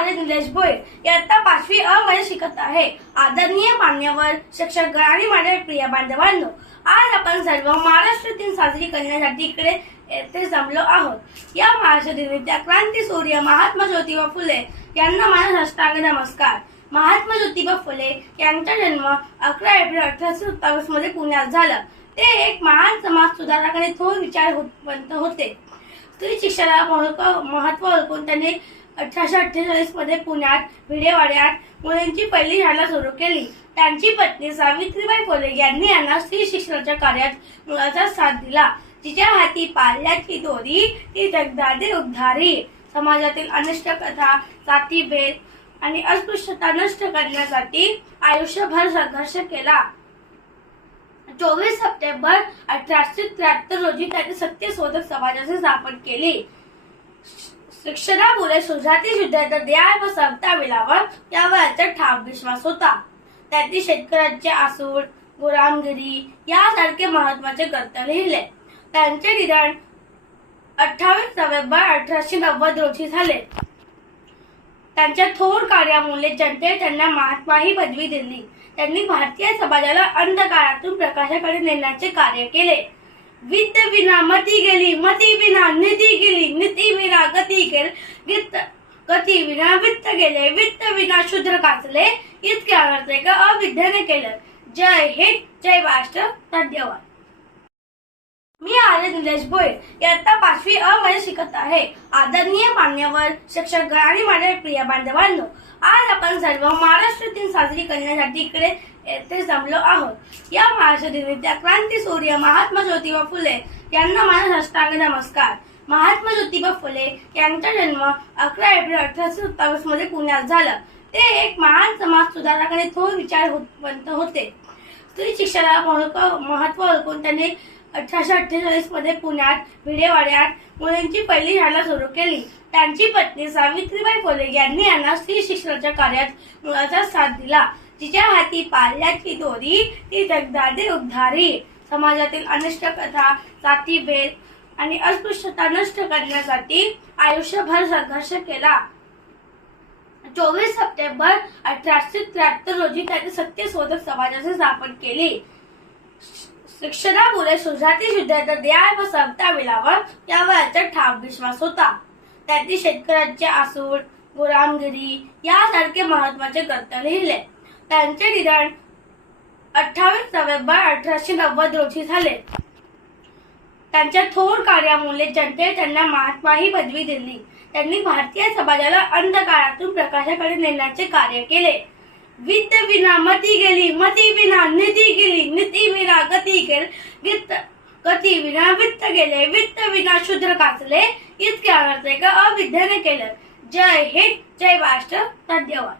आले निलेश भोईर इयत्ता 5वी अ मध्ये शिकत आहे। आदरणीय मान्यवर शिक्षकगण आणि माझ्या प्रिय बांधवांनो, आज आपण सर्व महाराष्ट्र दिन साजरी करण्यासाठी इकडे येथे जमलो आहोत। या महाराष्ट्र दिनाच्या क्रांती सूर्य महात्मा ज्योतिबा फुले यांना माझा साष्टांग नमस्कार। महात्मा ज्योतिबा फुले यांचा जन्म 11 एप्रिल 1827 मध्ये पुण्यात झाला। ते एक महान समाज सुधारक आणि थोर विचारवंत होते। स्त्री शिक्षणाला महत्त्व ओळखून त्यांनी 1848 मध्ये पुण्यात भिडेवाड्यात मुलींची पहिली शाळा सुरू केली। त्यांची पत्नी सावित्रीबाई फुले यांनी यांना स्त्री शिक्षणाच्या कार्यात मुलाचा साथ दिला। तिच्या हाती पाल्याची दोरी ती जगदादे उद्धारी। समाजातील अनिष्ट कथा, जातीभेद आणि अस्पृश्यता नष्ट करण्यासाठी आयुष्यभर संघर्ष केला। 24 सप्टेंबर 1873 रोजी त्यांनी सत्यशोधक समाजाची स्थापना केली। शिक्षणामुळे सुजाती शुद्धाचा न्याय व समता मिळावा यावर त्यांचा ठाम विश्वास होता। त्यांनी शेतकऱ्यांचे आसूड, गुलामगिरी यासारखे महत्त्वाचे ग्रंथ लिहिले। त्यांचे निधन 28 नोव्हेंबर 1890 रोजी झाले। त्यांच्या थोर कार्यामुळे जनतेने त्यांना महात्मा ही पदवी दिली। त्यांनी भारतीय समाजाला अंधकारातून प्रकाशाकडे नेण्याचे कार्य केले। विद्या विना मती गेली, मती विना नीती गेली, नीती विना गती गेली, गती विना वित्त गेले, वित्त विना शूद्र काचले, इतके अनर्थ एका अविद्येने केलं। जय हिंद, जय महाराष्ट्र, धन्यवाद। मी आले निलेश भोईर इयत्ता 5वी अ मध्ये शिकत आहे। आदरणीय मान्यवर शिक्षकगण आणि माझ्या प्रिय बांधवांनो, आज आपण सर्व महाराष्ट्र दिन साजरी करण्यासाठी इकडे येथे जमलो आहोत। या महाराष्ट्र दिनाच्या क्रांती सूर्य महात्मा ज्योतिबा फुले यांना माझा साष्टांग नमस्कार। महात्मा ज्योतिबा फुले यांचा जन्म 11 एप्रिल 1827 मध्ये पुण्यात झाला। ते एक महान समाज सुधारक आणि थोर विचारवंत होते। स्त्री शिक्षणाला महत्त्व ओळखून त्यांनी 1848 मध्ये पुण्यात भिडेवाड्यात मुलींची पहिली शाळा सुरू केली। त्यांची पत्नी सावित्रीबाई फुले यांनी यांना स्त्री शिक्षणाच्या कार्यात मुलाचा साथ दिला। तिच्या हाती पाल्याची दोरी ती जगदादे उद्धारी। समाजातील अनिष्ट कथा, जातीभेद आणि अस्पृश्यता नष्ट करण्यासाठी आयुष्यभर संघर्ष केला। 24 सप्टेंबर 1873 रोजी त्यांनी सत्यशोधक समाजाची स्थापना केली। शिक्षणामुळे सुजाती शुद्धाचा न्याय व समता मिळावा यावर त्यांचा ठाम विश्वास होता। त्यांनी शेतकऱ्यांचे आसूड, गुलामगिरी यासारखे महत्त्वाचे ग्रंथ लिहिले। त्यांचे निधन 28 नोव्हेंबर 1890 रोजी झाले। त्यांच्या थोर कार्यामुळे जनतेने त्यांना महात्मा ही पदवी दिली। त्यांनी भारतीय समाजाला अंधकारातून प्रकाशाकडे नेण्याचे कार्य केले। विद्या विना मती गेली, मती विना नीती गेली, नीती विना गती गेली, गती विना वित्त गेले, वित्त विना शूद्र काचले, इतके अनर्थ एका अविद्येने केलं। जय हिंद, जय महाराष्ट्र, धन्यवाद।